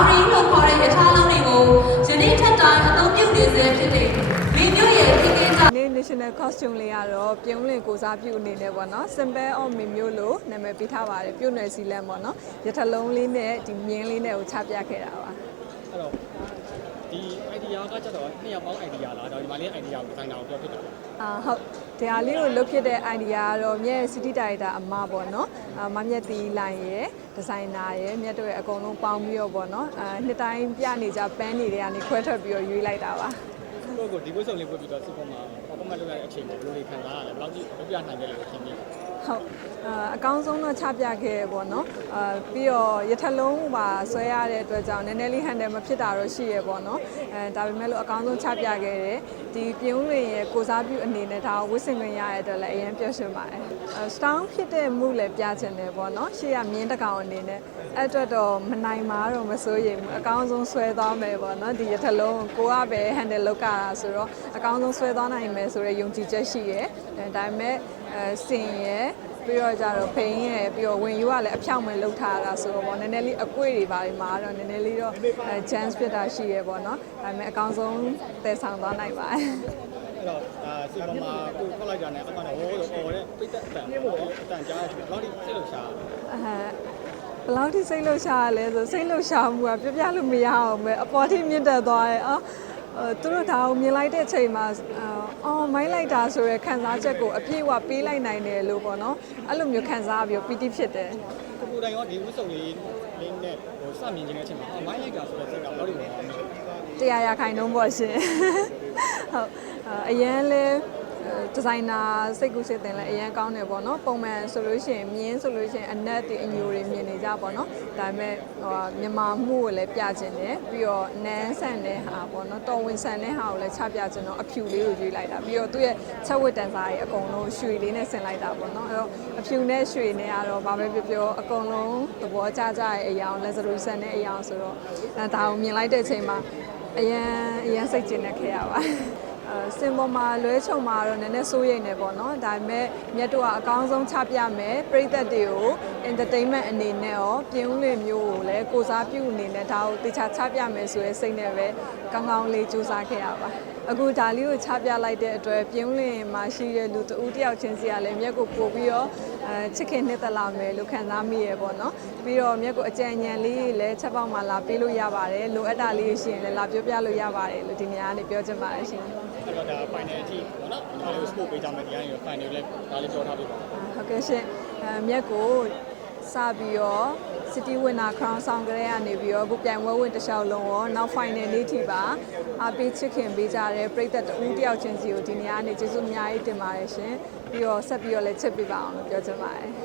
သားအားလုံးဟာဂါရီလို့ခေါ်တဲ့ရထားလုံးတွေကိုယနေ့ထက်တိုင်းအသုံးပြုနေစေဖြစ်တဲ့မိမျိုးရဲ့ခေတ်ကကြဒီ national costume လေးကတော့ပြုံးလင်ကိုစားပြုအနေနဲ့ပေါ့နော် simple of မမျိုးလို့နာမည်ပေးထားပါတယ်ပြုံးနယ်စီလန်ပေါ့နော်ရထလုံးလေးနဲ့ဒီမြင်းလေးနဲ့ကိုချပြခဲ့တာပါအဲ့တော့ ဒီ idea ကကြတော့နှစ်ယောက်ပေါင်း idea လားဒါဒီမှာလေး idea ကို designer ကိုပြောဖြစ်တာလားအာဟုတ်ဒီဟာလေးကိုလုပ်ဖြစ်တဲ့ idea ကတော့မြက် city director အမပေါ့နော်အာမမြက်တီလိုင်ရယ်ဒီဇိုင်နာရယ်မြက်တို့ရဲ့အကုန်လုံးပေါင်းပြီးတော့ပေါ့နော်အာနှစ်တိုင်းပြနေကြပန်းတွေတွေကနေခွဲထွက်ပြီးတော့ရွေးလိုက်တာပါကိုကိုဒီကိုစုံလေးပို့ပြီးတော့စုပေါ်မှာ performance လုပ်ရတဲ့အချိန်ကိုဘယ်လိုလေးခံစားရလဲဘယ်လောက်ကြီးလုပ်ပြနိုင်ခဲ့လဲလို့ထင်မိလဲ ဟုတ်အာအကောင်းဆုံးတော့ချပြခဲ့ရပေါ့နော်အာပြီးတော့ရထလုံးပါဆွဲရတဲ့အတွက်ကြောင့်နည်းနည်းလေးဟန်တယ်မဖြစ်တာတော့ရှိရပေါ့နော်အဲဒါပေမဲ့လို့အကောင်းဆုံးချပြခဲ့တယ်ဒီပြုံးလင်ရဲ့ကိုစားပြုအနေနဲ့ဒါကိုဝစ်စင်ခွင့်ရတဲ့အတွက်လည်းအရင်ပြောရှင်ပါတယ်အဲစတောင်းဖြစ်တဲ့မှုလည်းပြချင်တယ်ပေါ့နော်ရှေ့ကမြင်းတကောင်အနေနဲ့အဲ့အတွက်တော့မနိုင်မှာတော့မစိုးရိမ်ဘူးအကောင်းဆုံးဆွဲသွားမယ်ပေါ့နော်ဒီရထလုံးကိုကပဲဟန်တယ်လုပ်ကြတာဆိုတော့အကောင်းဆုံးဆွဲသွားနိုင်မယ်ဆိုတဲ့ယုံကြည်ချက်ရှိရယ်အဲဒါပေမဲ့ အဲစင်ရယ်ပြီးတော့ကြတော့ဖိန်းရဲ့ပြီးတော့ဝင်ယူကလည်းအဖြောင့်မဲ့လှုပ်ထားတာဆိုတော့ဗောနည်းနည်းလေးအကွေ့တွေပါမှာတော့နည်းနည်းလေးတော့အဲ chance ဖြစ်တာရှိရဲပေါ့နော်ဒါပေမဲ့အကောင်းဆုံးတည်ဆောင်သွားနိုင်ပါတယ်အဲ့တော့ဒါစုပေါ်မှာကိုခေါက်လိုက်တာနဲ့အမှန်တော့ဟိုးလို့អော်တဲ့ပိတ်သက်အတန်ပေါ့အတန်ကြားတယ်ဘယ်လောက်ထိစိတ်လို့ရှားအဲဘယ်လောက်ထိစိတ်လှုပ်ရှားရလဲဆိုစိတ်လှုပ်ရှားမှုကပြပြလို့မရအောင်ပဲအပေါ်ထိမြင့်တက်သွားတယ်အော်အဲ သူတို့ဒါကိုမြင်လိုက်တဲ့အချိန်မှာအော်မိုင်းလိုက်တာဆိုရယ်ခံစားချက်ကိုအပြည့်အဝပေးလိုက်နိုင်တယ်လို့ပေါ့နော်အဲ့လိုမျိုးခံစားပြီးတော့ပီတိဖြစ်တယ်ကိုကိုတိုင်ရောဒီဝတ်စုံလေးလေးနဲ့ဟိုစမြင်ခြင်းတဲ့အချိန်မှာအော်မိုင်းလိုက်တာဆိုတဲ့စိတ်ကဘယ်လိုလဲတရားရခိုင်နှုန်းပေါ့ရှင်ဟုတ်အာအရန်လဲ ဒီဇိုင်နာစိတ်ကူးစိတ်တင်လဲအရန်ကောင်းတယ်ပေါ့နော်ပုံမှန်ဆိုလို့ရှိရင်မြင်းဆိုလို့ရှိရင်အနက်တွေအညိုတွေမြင်နေကြပေါ့နော်ဒါပေမဲ့ဟိုမြန်မာမှုကိုလည်းပြခြင်းတယ်ပြီးတော့နန်းဆန်တဲ့ဟာပေါ့နော်တော်ဝင်ဆန်တဲ့ဟာကိုလည်းချပြခြင်းတော့အဖြူလေးကိုရွေးလိုက်တာပြီးတော့သူ့ရဲ့ချက်ဝတ်တန်စာကြီးအကုန်လုံးရွှေလေးနဲ့ဆင်လိုက်တာပေါ့နော်အဲ့တော့အဖြူနဲ့ရွှေနဲ့ကတော့ဘာပဲပြောပြောအကုန်လုံးသဘောကျကြရဲ့အရာလက်စရူဆန်တဲ့အရာဆိုတော့အဲဒါကိုမြင်လိုက်တဲ့အချိန်မှာအရန်အရန်စိတ်ကျဉ်နေခဲ့ရပါအဲ စင်ပေါ်မှာလွဲချုံမှာတော့နည်းနည်းစိုးရိမ်နေပေါ့နော်ဒါပေမဲ့မြတ်တို့ကအကောင်းဆုံးချပြမယ်ပရိသတ်တွေကို entertainment အနေနဲ့ရောပြင်းဦးလေမျိုးကိုလည်းကိုစားပြုအနေနဲ့ဒါကိုတေချာချပြမယ်ဆိုရဲစိတ်နဲ့ပဲကောင်းကောင်းလေးစူးစမ်းခဲ့ရပါအခုဒါလေးကိုချပြလိုက်တဲ့အတွက်ပြင်းဦးလင်မှာရှိတဲ့လူတဦးတယောက်ချင်းစီကလည်းမြက်ကိုပို့ပြီးတော့အဲချစ်ခင်နှစ်သက်လာမယ်လို့ခံစားမိရပေါ့နော်ပြီးတော့မြက်ကိုအကြံဉာဏ်လေးလည်းချက်ပေါက်မှာလာပေးလို့ရပါတယ်လိုအပ်တာလေးရှိရင်လည်းလာပြောပြလို့ရပါတယ်လို့ဒီနေရာကနေပြောချင်ပါတယ်ရှင်အဲ့ တော့ဒါ final အထိပေါ့နော်ဒီလို sport ပေးကြမယ်တရားရင် final လည်းဒါလေးပြောထားပေးပါဟုတ်ကဲ့ရှင်အဲမြက်ကိုစပြီးတော့ City Winner Crown ဆောင်ကြရနေပြီးတော့အခုပြိုင်ပွဲဝင်တစ်လျှောက်လုံးရောနောက် final နေ့ထိပါအားပေးချစ်ခင်ပေးကြတဲ့ပရိသတ်တဦးတယောက်ချင်းစီကိုဒီနေရာကနေကျေးဇူးအများကြီးတင်ပါတယ်ရှင်ပြီးတော့ဆက်ပြီးတော့လည်းချစ်ပေးပါအောင်လို့ပြောချင်ပါတယ်